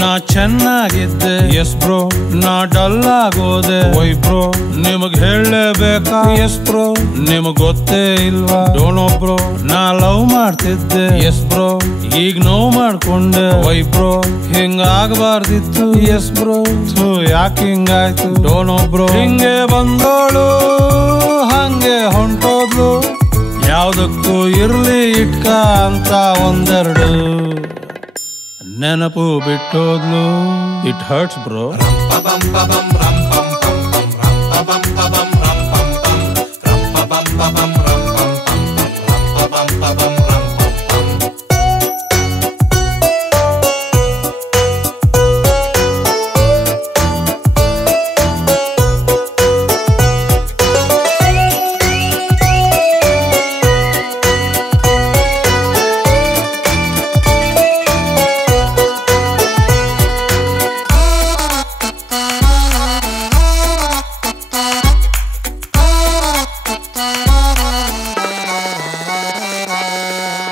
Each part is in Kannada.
ನಾ ಚೆನ್ನಾಗಿದ್ದೆ ಎಸ್ ಬ್ರೋ, ನಾ ಡಲ್ ಆಗೋದೆ ವೈ ಬ್ರೋ, ನಿಮಗ್ ಹೇಳಲೇಬೇಕಾ ಎಸ್ ಬ್ರೋ, ನಿಮಗ್ ಗೊತ್ತೇ ಇಲ್ವಾ ಡೋಂಟ್ ನೋ ಬ್ರೋ, ನಾ ಲವ್ ಮಾಡ್ತಿದ್ದೆ ಎಸ್ ಬ್ರೋ, ಈಗ ನೋವು ಮಾಡ್ಕೊಂಡೆ ವೈ ಬ್ರೋ, ಹಿಂಗಾಗಬಾರ್ದಿತ್ತು ಎಸ್ ಬ್ರೋ, ಯಾಕೆ ಹಿಂಗಾಯ್ತು ಡೋಂಟ್ ನೋ ಬ್ರೋ, ಹಿಂಗೆ ಬಂದೋಳು ಹಂಗೆ ಹೊಂಟೋದ್ಲು, ಯಾವ್ದಕ್ಕೂ ಇರ್ಲಿ ಇಟ್ಕ ಅಂತ ಒಂದೆರಡು ನೆನಪು ಬಿಟ್ಟೋದ್ಲು. It hurts bro.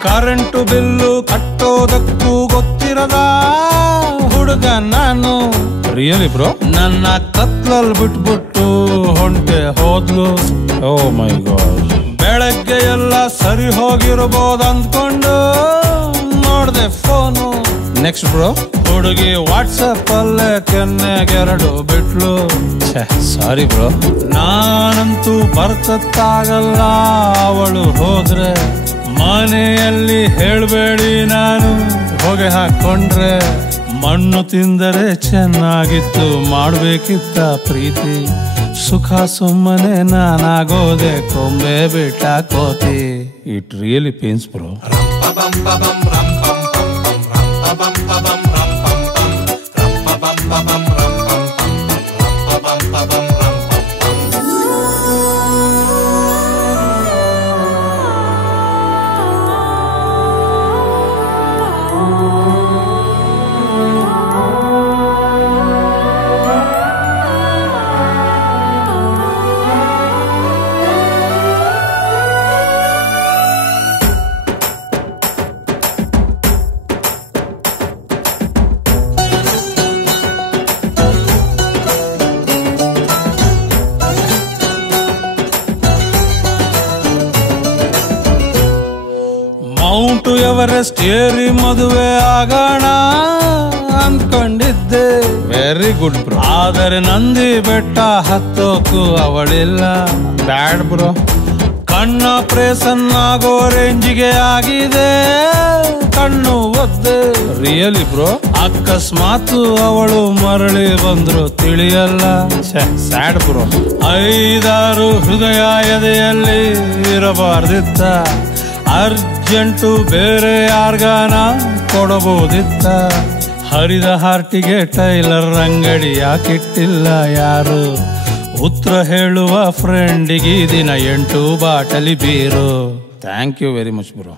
Current bill ಕಟ್ಟೋದಕ್ಕೂ ಗೊತ್ತಿರದ ಹುಡುಗ ನಾನು ರಿಯಲಿ ಬ್ರೋ, ನನ್ನ ಕತ್ಲಲ್ಲಿ ಬಿಟ್ಬಿಟ್ಟು ಹೊಂಟೆ ಹೋದ್ಲು. ಓ ಮೈ ಗಾಡ್, ಬೆಳಗ್ಗೆ ಎಲ್ಲ ಸರಿ ಹೋಗಿರ್ಬೋದು ಅಂದ್ಕೊಂಡು ನೋಡ್ದೆ ಫೋನು. ನೆಕ್ಸ್ಟ್ ಬ್ರೋ, ಹುಡುಗಿ ವಾಟ್ಸಪ್ ಅಲ್ಲೇ ಕೆನ್ನೆಗೆರಡು ಬಿಟ್ಲು. ಸಾರಿ ಬ್ರೋ, ನಾನಂತೂ ಬರ್ತತ್ತಾಗಲ್ಲ ಅವಳು ಹೋದ್ರೆ, ಮನೆಯಲ್ಲಿ ಹೇಳ್ಬೇಡಿ ನಾನು ಹೊಗೆ ಹಾಕೊಂಡ್ರೆ, ಮಣ್ಣು ತಿಂದರೆ ಚೆನ್ನಾಗಿತ್ತು ಮಾಡ್ಬೇಕಿತ್ತ ಪ್ರೀತಿ, ಸುಖ ಸುಮ್ಮನೆ ನಾನಾಗೋದೆ ಕೊಂಬೆ ಬಿಟ್ಟ ಕೋತಿ. It really pains bro. Mount Everest ಏರಿ ಮದುವೆ ಆಗೋಣ ಅನ್ಕೊಂಡಿದ್ದೆ, ವೆರಿ ಗುಡ್ ಬ್ರೋ, ಆದರೆ ನಂದಿ ಬೆಟ್ಟ ಹತ್ತೋಕು ಅವಳಿಲ್ಲ. ಬ್ಯಾಡ್ ಬ್ರೋ, ಕಣ್ಣ ಪ್ರೇಸನ್ ಆಗೋ ರೇಂಜಿಗೆ ಆಗಿದೆ ಕಣ್ಣು ಒದ್ದೆ. ರಿಯಲಿ ಬ್ರೋ, ಅಕಸ್ಮಾತ್ ಅವಳು ಮರಳಿ ಬಂದ್ರು ತಿಳಿಯಲ್ಲ. ಸ್ಯಾಡ್ ಬ್ರೋ, 5-6 ಹೃದಯ ಎದೆಯಲ್ಲಿ ಇರಬಾರ್ದಿತ್ತ, ಅರ್ಜೆಂಟು ಬೇರೆ ಯಾರ್ಗಾನ ಕೊಡಬಹುದಿತ್ತ, ಹರಿದ ಹಾರ್ಟಿಗೆ ಟೈಲರ್ ಅಂಗಡಿ ಯಾಕಿಟ್ಟಿಲ್ಲ ಯಾರು, ಉತ್ತರ ಹೇಳುವ ಫ್ರೆಂಡಿಗೆ ದಿನ 8 ಬಾಟಲಿ beer. Thank you very much bro.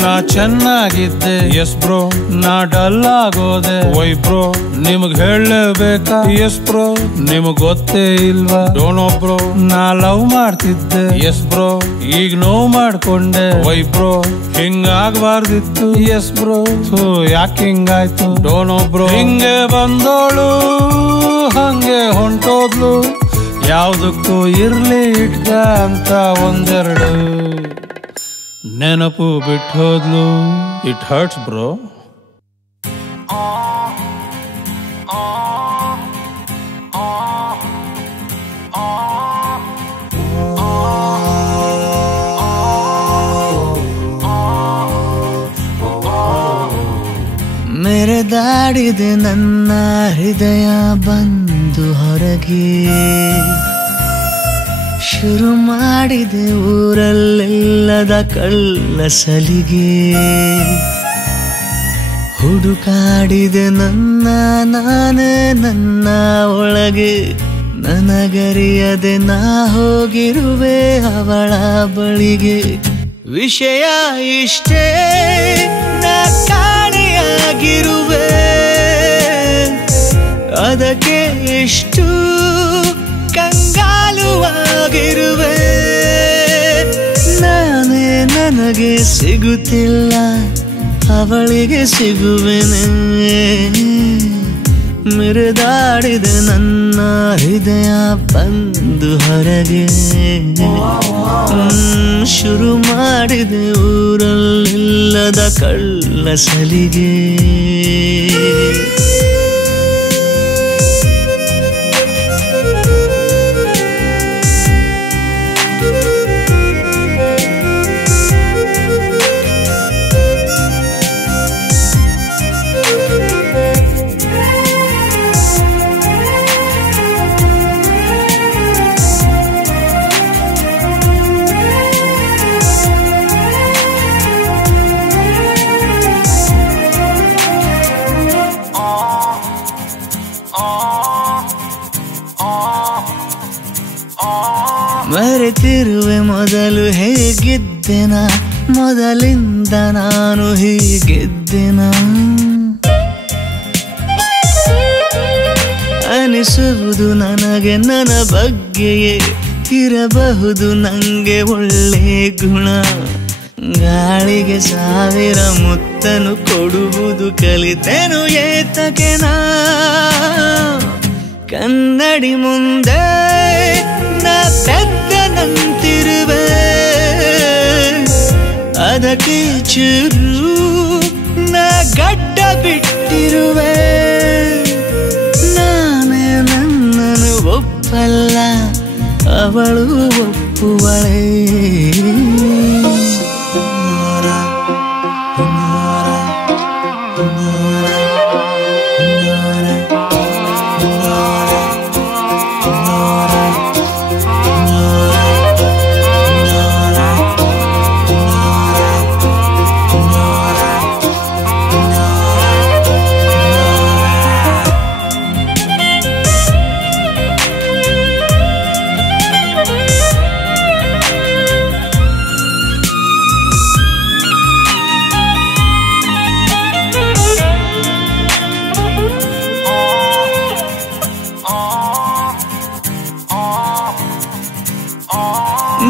ನಾ ಚೆನ್ನಾಗಿದ್ದೆ ಎಸ್ ಬ್ರೋ, ನಾ ಡಲ್ ಆಗೋದೆ ವೈ ಬ್ರೋ, ನಿಮಗ್ ಹೇಳಲೇಬೇಕಾ ಎಸ್ ಬ್ರೋ, ನಿಮಗ್ ಗೊತ್ತೇ ಇಲ್ವಾ ಡೋಂಟ್ ನೋ ಬ್ರೋ, ನಾ ಲವ್ ಮಾಡ್ತಿದ್ದೆ ಎಸ್ ಬ್ರೋ, ಈಗ ನೋವು ಮಾಡ್ಕೊಂಡೆ ವೈ ಬ್ರೋ, ಹಿಂಗಾಗಬಾರ್ದಿತ್ತು ಎಸ್ ಬ್ರೋ, ಯಾಕೆ ಹಿಂಗಾಯ್ತು ಡೋಂಟ್ ನೋ ಬ್ರೋ, ಹಿಂಗೆ ಬಂದೋಳು ಹಂಗೆ ಹೊಂಟೋದ್ಲು, ಯಾವ್ದಕ್ಕೂ ಇರ್ಲಿ ಇಟ್ಕ ಅಂತ ಒಂದೆರಡು ನೆನಪು ಬಿಟ್ಟೋದ್ಲು. It hurts bro. ಮೆರೆದಾಡಿದೆ ನನ್ನ ಹೃದಯ ಬಂದು ಹೊರಗೆ, ಶುರು ಮಾಡಿದೆ ಊರಲ್ಲೆಲ್ಲದ ಕಳ್ಳ ಸಲಿಗೆ, ಹುಡುಕಾಡಿದೆ ನನ್ನ ನಾನೇ ನನ್ನ ಒಳಗೆ, ನನಗರಿಯದೆ ನಾ ಹೋಗಿರುವೆ ಅವಳ ಬಳಿಗೆ. ವಿಷಯ ಇಷ್ಟೇ, ನಾ ಕಾಣೆಯಾಗಿರುವೆ ಅದಕ್ಕೆ ಎಷ್ಟು ಕಂಗಾಲುವಾಗಿರುವೆ. ನಾನೇ ನನಗೆ ಸಿಗುತ್ತಿಲ್ಲ, ಅವಳಿಗೆ ಸಿಗುವೆನೆ. ಮಿರಿದಾಡಿದೆ ನನ್ನ ಹೃದಯ ಬಂದು ಹೊರಗೆ. ಶುರು ಮಾಡಿದೆ ಊರಲ್ಲಿಲ್ಲದ ಕಳ್ಳ ಸಲಿಗೆ. ಮರೆತಿರುವೆ ಮೊದಲು ಹೇಗಿದ್ದೆನ, ಮೊದಲಿಂದ ನಾನು ಹೀಗಿದ್ದೆನ. ಅನಿಸುವುದು ನನಗೆ ನನ್ನ ಬಗ್ಗೆಯೇ ಇರಬಹುದು ನಂಗೆ ಒಳ್ಳೆ ಗುಣ. ಗಾಳಿಗೆ 1000 ಮುತ್ತನು ಕೊಡುವುದು ಕಲಿತೆನು ಏತಕೆನ. ಕನ್ನಡಿ ಮುಂದೆ ನಾ ಪೆದ್ದನಂತಿರುವೆ, ಅದಕ್ಕೆ ಚೂರು ನಾ ಗಡ್ಡ ಬಿಟ್ಟಿರುವೆ. ನಾನೇ ನನ್ನನ್ನು ಒಪ್ಪಲ್ಲ, ಅವಳು ಒಪ್ಪುವಳೇ.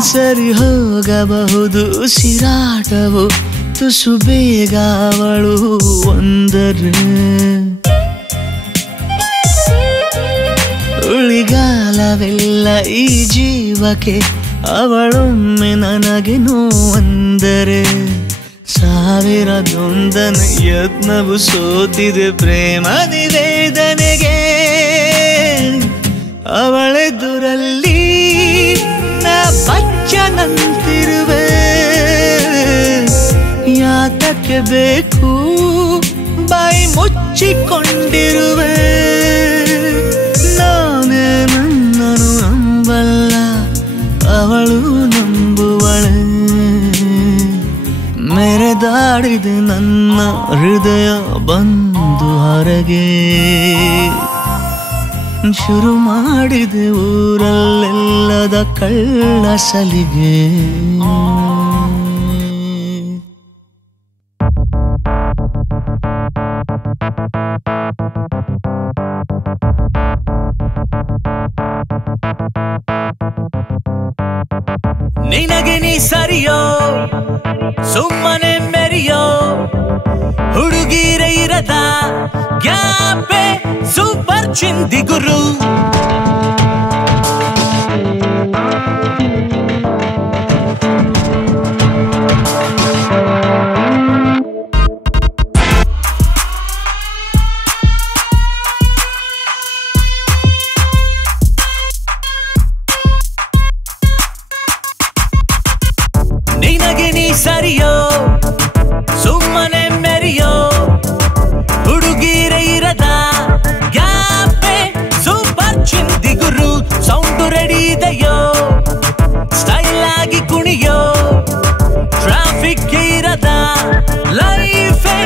ಸರಿ ಹೋಗಬಹುದು ಉಸಿರಾಟವು ತುಸು ಬೇಗ ಅವಳು ಒಂದರೆ. ಉಳಿಗಾಲವೆಲ್ಲ ಈ ಜೀವಕ್ಕೆ ಅವಳೊಮ್ಮೆ ನನಗೆ ನೋವಂದರೆ. 1001 ಯತ್ನವು ಸೋತಿದೆ ಪ್ರೇಮ ನಿವೇದನೆಗೆ. ಅವಳೆದುರಲ್ಲಿ ನಾ ಬಚ್ಚನಂತಿರುವೆ, ಯಾತಕ್ಕೆ ಬೇಕು ಬಾಯಿ ಮುಚ್ಚಿಕೊಂಡಿರುವೆ. ನಾನೇ ನನ್ನನ್ನು ನಂಬಲ್ಲ, ಅವಳು ನಂಬುವಳೆ. ಮೆರೆದಾಡಿದೆ ನನ್ನ ಹೃದಯ ಬಂದು ಹೊರಗೆ. ಶುರು ಮಾಡಿದೆ ಊರಲ್ಲೆಲ್ಲದ ಕಳ್ಳ ಸಲಿಗೆ. ನಿನಗೆ ನೀ ಸರಿಯೋ ಸುಮ್ಮನೆ ಮೆರಿಯೋ, ಹುಡುಗಿರ ಇರದ ಗ್ಯಾಪೆ ಸೂಪರ್ ಚಿಂದಿ ಗುರು. ನಿನಗೆ ನೀ ಸರಿಯೋ ಸುಮ್ಮನೆ ಮೆರಿಯೋ, ಹುಡುಗಿರ ಇರದ ಗ್ಯಾಪೆ ಸೂಪರ್ ಚಿಂದಿ ಗುರು. ಸೌಂಡು ರೆಡಿ ಇದೆಯೋ, ಸ್ಟೈಲ್ ಆಗಿ ಕುಣಿಯೋ, ಟ್ರಾಫಿಕ್ ಇರದ ಲೈಫೆ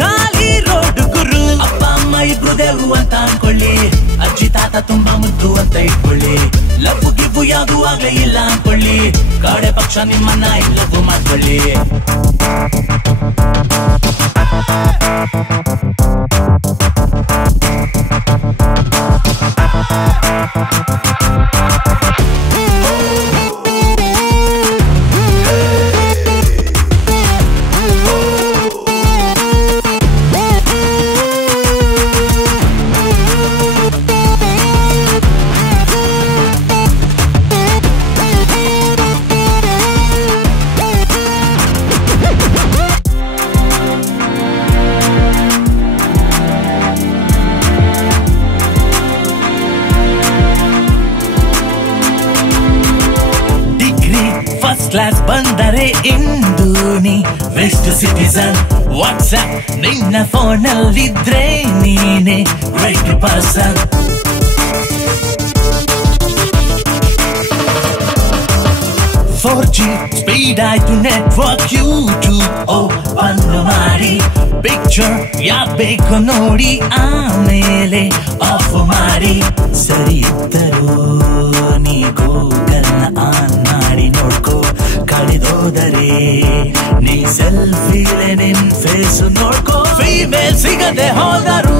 ಖಾಲಿ ರೋಡ್ ಗುರು. ಅಪ್ಪ ಅಮ್ಮ ಇಬ್ರು ದೇವ್ರು ಅಂತ ಅನ್ಕೊಳ್ಳಿ, ಅಜ್ಜಿ ತಾತ ತುಂಬಾ ಮುದ್ದು ಅಂತ ಇಟ್ಕೊಳ್ಳಿ. ಲವ್ ಗಿಬ್ಬು ಯಾವ್ದು ಆಗ್ಲೇ ಇಲ್ಲ ಅನ್ಕೊಳ್ಳಿ, ಕಾಡೆ ಪಕ್ಷ ನಿಮ್ಮನ್ನ ಇಲ್ಲವೂ ಮಾಡ್ಕೊಳ್ಳಿ. ಕ್ಲಾಸ್ ಬಂದರೆ ಇಂದು ನೀ ವೆಸ್ಟ್ ಸಿಟಿಸನ್. ವಾಟ್ಸ್ಆಪ್ ನಿನ್ನ ಫೋನಲ್ಲಿದ್ರೆ ನೀನೆ ಗ್ರೇಟ್ ಪರ್ಸನ್. 4G ಸ್ಪೀಡ್ ಆಯ್ತು ನೆಟ್ವರ್ಕ್, ಯೂಟ್ಯೂಬ್ ಓಪನ್ ಮಾಡಿ ಪಿಕ್ಚರ್ ಯಾಕ್ ಬೇಕು ನೋಡಿ ಆಮೇಲೆ ಆಫ್ ಮಾಡಿ. ಸರಿ ಇದ್ದರೂ ನೀ ಗೂಗಲ್ ಆನ್ ಮಾಡಿ ನೋಡ್ಕೋ, ಕಳೆದೋದರೆ ನೀ ಸೆಲ್ಫಿಲೆ ನಿನ್ ಫೇಸ್ ನೋಡ್ಕೋ. ಫೀಮೇಲ್ ಸಿಗದೆ ಹೋದರು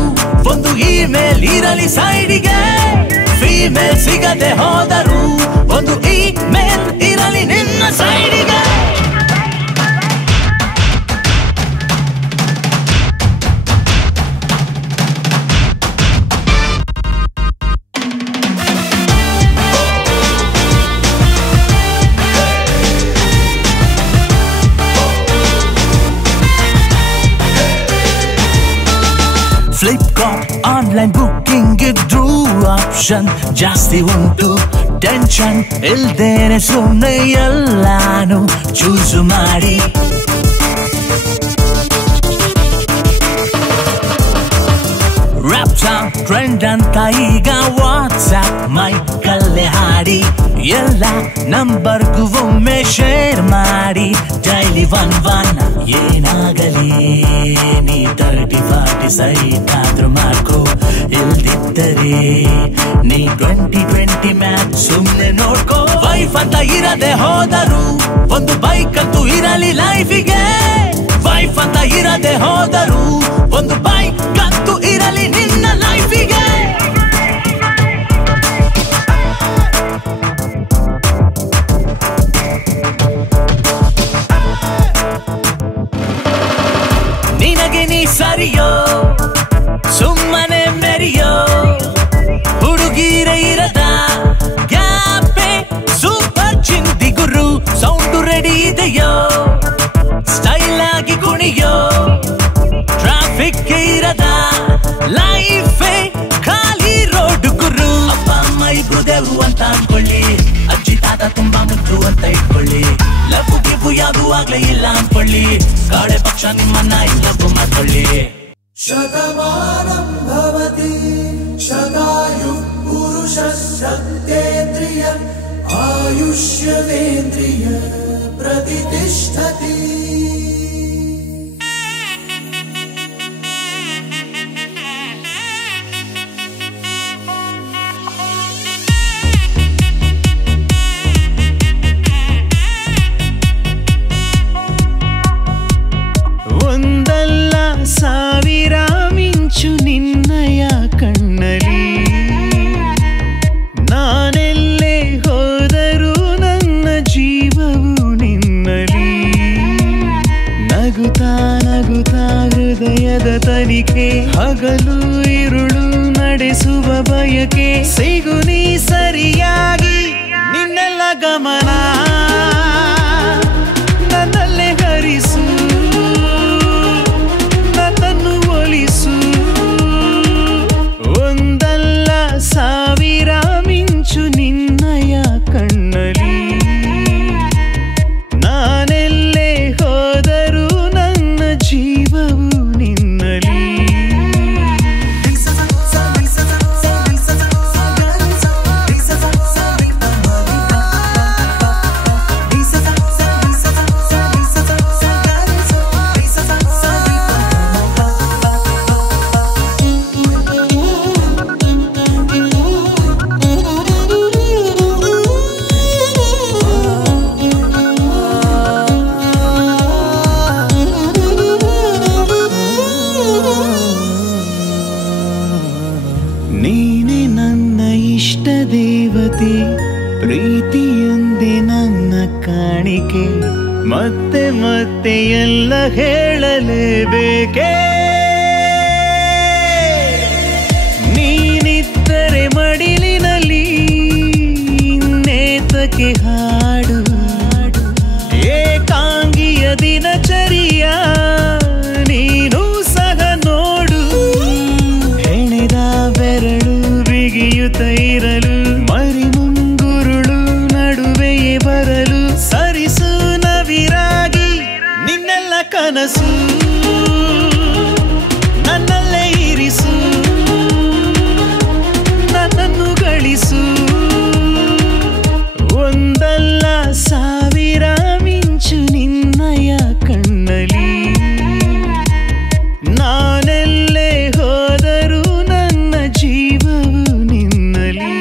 ಒಂದು ಇಮೇಲ್ ಇರಲಿ ಸೈಡಿಗೆ, ಫೀಮೇಲ್ ಸಿಗದೆ ಹೋದರು ಒಂದು ಇಮೇಲ್ ಇರಲಿ ನಿನ್ನ ಸೈಡಿಗೆ. ಫ್ಲಿಪ್ಕಾರ್ಟ್ ಆನ್ಲೈನ್ ಬುಕ್ಕಿಂಗ್ ಇದ್ರೂ ಆಪ್ಷನ್ ಜಾಸ್ತಿ ಉಂಟು. ಟೆನ್ಷನ್ ಇಲ್ದೇನೆ ಸುಮ್ಮನೆ ಎಲ್ಲಾನು ಚೂಸು ಮಾಡಿ. ರ್ಯಾಪ್ ಸಾಂಗ್ ಟ್ರೆಂಡ್ ಅಂತ ಈಗ ವಾಟ್ಸ್ಆಪ್ ಮೈಕಲ್ಲೇ ಹಾಡಿ, ಎಲ್ಲ ನಂಬರ್ಗೂ ಒಮ್ಮೆ ಶೇರ್ ಮಾಡಿ. ಡೈಲಿ 1 ಏನಾಗಲಿ ನೀ 30-40 ಸೈಟ್ ಆದ್ರೂ ಮಾಡ್ಕೋ, ಇಲ್ದಿದ್ದರೆ ನೀ 20-20 ಮ್ಯಾಚ್ ಸುಮ್ನೆ ನೋಡ್ಕೋ. ವೈಫ್ ಅಂತ ಇರದೆ ಹೋದರು ಒಂದು ಬೈಕ್ ಅಂತೂ ಇರಲಿ ಲೈಫಿಗೆ, ವೈಫ್ ಅಂತ ಇರದೆ ಹೋದರು ಒಂದು ಬೈಕ್ ಅಂತೂ ಇರಲಿ ನಿನ್ನ ಲೈಫಿಗೆ. ನಿನಗೆ ನೀ ಸರಿಯೋ ಸುಮ್ಮನೆ ಮೆರಿಯೋ, ಹುಡುಗಿರ ಇರದ ಗ್ಯಾಪೆ ಸೂಪರ್ ಚಿಂದಿ ಗುರು. ಸೌಂಡು ರೆಡಿ ಇದೆಯೋ ಸ್ಟೈಲ್ ಆಗಿ ಕುಣಿಯೋ, ಟ್ರಾಫಿಕ್ ಇರದ ಲೈಫೇ ಖಾಲಿ ರೋಡ್ ಗುರು. ಅಪ್ಪ ಅಮ್ಮ ಇಬ್ರು ದೇವ್ರು ಅಂತ ಅನ್ಕೊಳ್ಳಿ, ಅಜ್ಜಿ ತಾತ ತುಂಬಾ ಮುದ್ದು ಅಂತ ಇಟ್ಕೊಳ್ಳಿ. ಲವ್ ಗಿವು ಯಾವ್ದು ಆಗ್ಲೇ ಇಲ್ಲ ಅನ್ಕೊಳ್ಳಿ, ಕಾಳೆ ಪಕ್ಷ ನಿಮ್ಮನ್ನ ಲವ್ ಮಾಡ್ಕೊಳ್ಳಿ. ಶತಮಾನಂ ಭವತಿ ಶತಾಯು ಪುರುಷ ಸತ್ಯೇಂದ್ರಿಯ ಆಯುಷ್ಯವೇಂದ್ರಿಯ ಪ್ರತಿಷ್ಠತಿ. ಒಂದಲ್ಲ ಸಾವಿರ ಮಿಂಚು ನಿನ್ನಯ ಕಣ್ಣಲಿ, ನಾನೆಲ್ಲೇ ಹೋದರೂ ನನ್ನ ಜೀವವು ನಿನ್ನಲಿ. ನಗುತ್ತಾ ನಗುತ್ತಾ ಹೃದಯದ ತನಿಖೆ, ಹಗಲು ಇರುಳು ನಡೆಸುವ ಬಯಕೆ. ಸಿಗು ನೀ ಸರಿಯಾಗಿ ನಿನ್ನೆಲ್ಲ ಗಮನ ನನ್ನಲ್ಲೇ ಹರಿಸು, ನನ್ನನ್ನು ಒಲಿಸು. ಒಂದಲ್ಲ ಸಾವಿರ ಮಿಂಚು ನಿನ್ನಯ ಕಣ್ಣಲಿ, ನಾನೆಲ್ಲೇ ಹೋದರೂ ನನ್ನ ಜೀವವು ನಿನ್ನಲಿ. ನೀನೆ ನನ್ನ ಇಷ್ಟ ದೇವತೆ, ಪ್ರೀತಿಯೊಂದೇ ನನ್ನ ಕಾಣಿಕೆ. ಮತ್ತೆ ಮತ್ತೆ ಎಲ್ಲ ಹೇಳಲೇಬೇಕೇ, ನೀನಿದ್ದರೆ ಮಡಿಲಿನಲ್ಲಿ ಇನ್ನೇತಕ್ಕೆ ಹಾಡು. ಏಕಾಂಗಿಯ ದಿನಚರಿಯ ನೀನು ಸಹ ನೋಡು, ಹೆಣೆದ ಬೆರಳು ಬಿಗಿಯುತ್ತ ಇರಲು, ಮರಿ ಮುಂಗುರುಳು ನಡುವೆಯೇ ಬರಲು. ಸರಿಸು ಮನಸ್ಸು ನನ್ನಲ್ಲೇ ಇರಿಸು ನನ್ನನ್ನು ಗಳಿಸು ಒಂದಲ್ಲ ಸಾವಿರ ಮಿಂಚು ನಿನ್ನಯ ಕಣ್ಣಲಿ ನಾನೆಲ್ಲೇ ಹೋದರೂ ನನ್ನ ಜೀವವು ನಿನ್ನಲಿ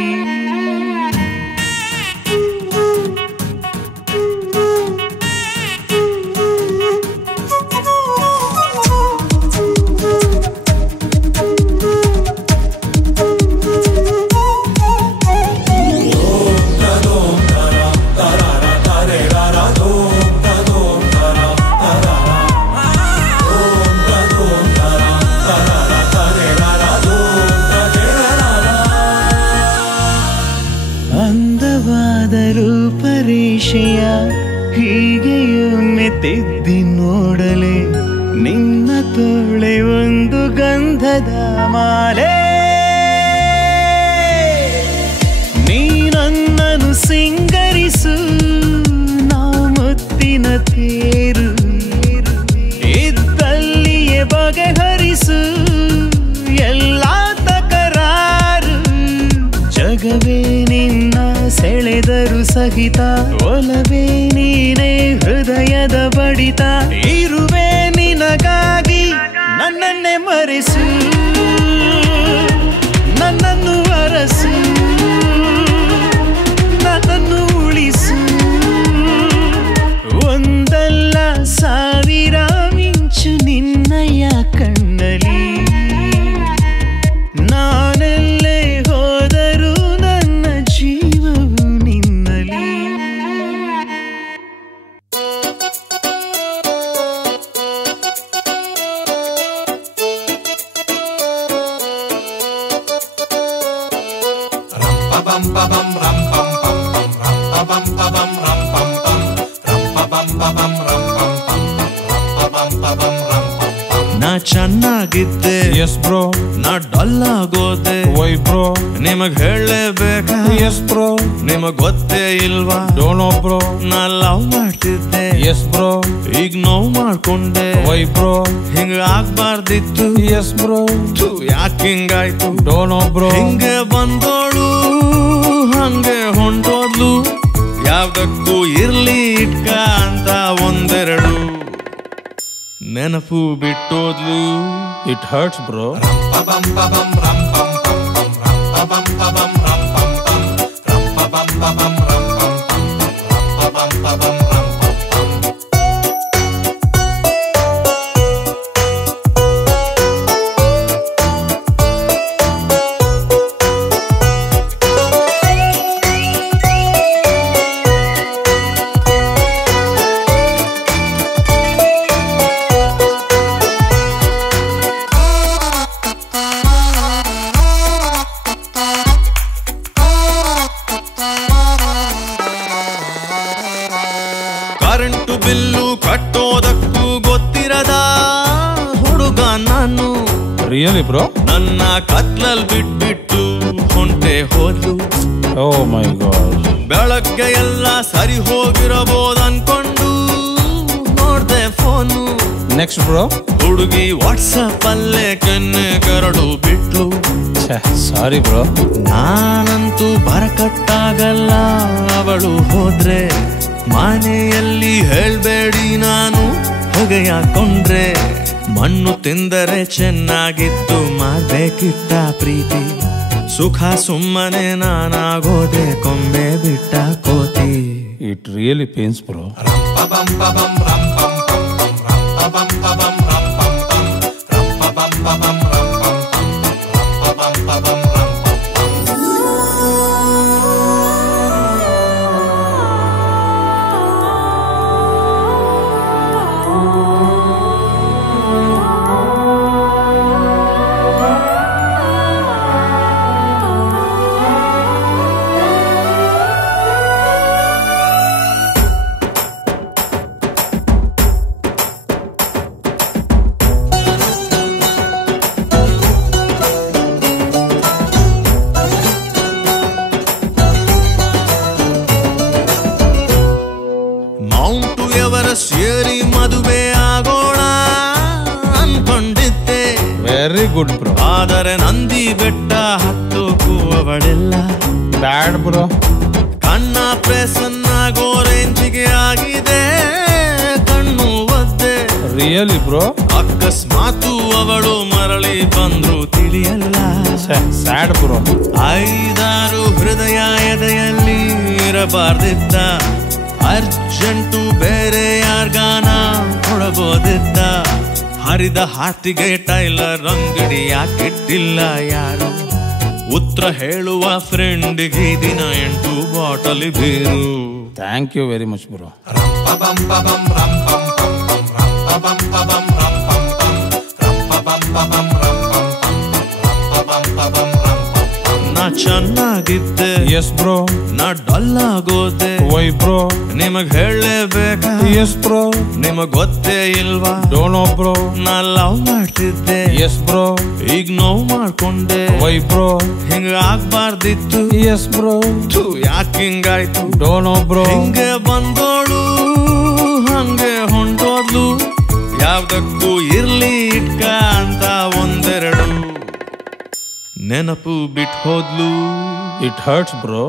ಅಂದವಾದ ರೂಪರೇಷೆಯ ಹೀಗೆಯೊಮ್ಮೆ ತೆದ್ದಿ ನೋಡಲೆ ನಿನ್ನ ತೋಳೆ ಒಂದು ಗಂಧದ ಮಾಲೆ ನೀ ನನ್ನನ್ನು ಸಿಂಗರಿಸು ನಾ ಮುತ್ತಿನ ತೇರು ಇದ್ದಲ್ಲಿಯೇ ಬಗೆಹರಿಸು ಎಲ್ಲ ತಕರಾರು ಜಗವೇ ನಿನ್ನ ಸೆಳೆದರು ಸಹಿತ ಒಲವೇ ನೀನೇ ಹೃದಯದ ಬಡಿತ ಇರುವೆ ನಿನಗಾಗಿ ನನ್ನನ್ನೇ ಮರೆಸು ನನ್ನನ್ನು ಅರಸು ನನ್ನನ್ನು ಉಳಿಸು ಒಂದಲ್ಲ ಸಾವಿರ ಮಿಂಚು ನಿನ್ನಯ ಕಣ್ಣಲಿ ನಾನೆಲ್ಲೇ ಹೋದರೂ ನನ್ನ ಜೀವವು ನಿನ್ನಲಿ ನಾ ಚೆನ್ನಾಗಿದ್ದೆ ಎಸ್ ಬ್ರೋ ನಾ ಡಲ್ ಆಗೋದೆ ವೈ ಬ್ರೋ ನಿಮಗ್ ಹೇಳಲೇಬೇಕಾ ಎಸ್ ಬ್ರೋ ನಿಮಗ್ ಗೊತ್ತೇ ಇಲ್ವಾ ಡೋಂಟ್ ನೋ ಬ್ರೋ ನಾ ಲವ್ ಮಾಡ್ತಿದ್ದೆ ಎಸ್ ಬ್ರೋ ಈಗ ನೋವು ಮಾಡ್ಕೊಂಡೆ ವೈ ಬ್ರೋ ಹಿಂಗ ಆಗ್ಬಾರ್ದಿತ್ತು ಎಸ್ ಬ್ರೋ ಯಾಕೆ ಹಿಂಗಾಯ್ತು ಡೋಂಟ್ ನೋ ಬ್ರೋ ಹಿಂಗೆ ಬಂದೋಳು ಹಂಗೆ ಹೊಂಟೋದ್ಲು ಯಾವ್ದಕ್ಕೂ ಇರ್ಲಿ ಇಟ್ಕ ಅಂತ ಒಂದೆರಡು ನೆನಪು ಬಿಟ್ಟೋದ್ಲು it hurts bro current bill ಕಟ್ಟೋದಕ್ಕೂ ಗೊತ್ತಿರದ ಹುಡುಗ ನಾನು ರಿಯಲಿ ಬ್ರೋ ನನ್ನ ಕತ್ಲಲ್ ಬಿಟ್ಬಿಟ್ಟು ಹೊಂಟೆ ಹೋದ್ಲು ಓ ಮೈ ಗಾಡ್ ಬೆಳಗ್ಗೆ ಎಲ್ಲ ಸರಿ ಹೋಗಿರಬಹುದು ಅನ್ಕೊಂಡು ನೋಡ್ದೆ ಫೋನು ನೆಕ್ಸ್ಟ್ ಬ್ರೋ ಹುಡುಗಿ ವಾಟ್ಸಪ್ ಅಲ್ಲೇ ಕೆನ್ನೆ ಕರಡು ಬಿಟ್ಲು ಸಾರಿ ಬ್ರೋ ನಾನಂತೂ ಬರಕಟ್ಟಾಗಲ್ಲ ಅವಳು ಹೋದ್ರೆ ಮನೆಯಲ್ಲಿ ಹೇಳ್ಬೇಡಿ ನಾನು ಹೊಗೆಯಾಕೊಂಡ್ರೆ ಮಣ್ಣು ತಿಂದರೆ ಚೆನ್ನಾಗಿತ್ತು ಮಾಡ್ಬೇಕಿತ್ತ ಪ್ರೀತಿ ಸುಖ ಸುಮ್ಮನೆ ನಾನಾಗೋದೆ ಕೊಂಬೆ ಬಿಟ್ಟ ಕೋತಿ ಇಟ್ ರಿಯಲಿ ಪೇನ್ಸ್ ಬ್ರೋ ಆದರೆ ನಂದಿ ಬೆಟ್ಟ ಹತ್ತೋಕು ಅವಳೆಲ್ಲ ಬ್ಯಾಡ್ ಬ್ರೋ. ಕಣ್ಣ ಪ್ರಸನ್ನಾಗೋ ರೇಂಜಿಗೆ ಆಗಿದೆ ಕಣ್ಣು ಒದ್ದೆ. Really bro. ಅಕಸ್ಮಾತು ಅವಳು ಮರಳಿ ಬಂದ್ರು ತಿಳಿಯಲ್ಲ. Sad bro. 5-6 ಹೃದಯ ಎದೆಯಲ್ಲಿ ಇರಬಾರ್ದಿದ್ದ, ಅರ್ಜೆಂಟು ಬೇರೆ ಯಾರ್ಗಾನ ಕೊಡಬಹುದಿದ್ದ. ಹರಿದ ಹಾತಿಗೆ ಟೈಲರ್ ಅಂಗಡಿ ಯಾಕಿಟ್ಟಿಲ್ಲ ಯಾರು? ಉತ್ತರ ಹೇಳುವ ಫ್ರೆಂಡ್ಗೆ ದಿನ 8 ಬಾಟಲಿ beer. Thank you very much bro. ನಾ ಚೆನ್ನಾಗಿದ್ದೆ ಎಸ್ ಬ್ರೋ. ನಾ ಡಲ್ ಆಗೋದೆ ವೈ ಬ್ರೋ. ನಿಮಗ್ ಹೇಳಲೇಬೇಕಾ? Yes bro. ನಿಮಗ್ ಗೊತ್ತೇ ಇಲ್ವಾ? Don't know bro. ನಾ ಲವ್ ಮಾಡ್ತಿದ್ದೆ. Yes bro. ಈಗ ನೋವು ಮಾಡ್ಕೊಂಡೆ. Why bro. ಹಿಂಗ ಆಗ್ಬಾರ್ದಿತ್ತು. S bro. ಯಾಕೆ ಹಿಂಗಾಯ್ತು? Don't know bro. ಹಿಂಗೆ ಬಂದೋಳು ಹಂಗೆ ಹೊಂಟೋದ್ಲು. ಯಾವ್ದಕ್ಕೂ ಇರ್ಲಿ ಇಟ್ಕ ಅಂತ ಒಂದೆರಡು ನೆನಪು ಬಿಟ್ಟು ಹೋದ್ಲು. It hurts bro.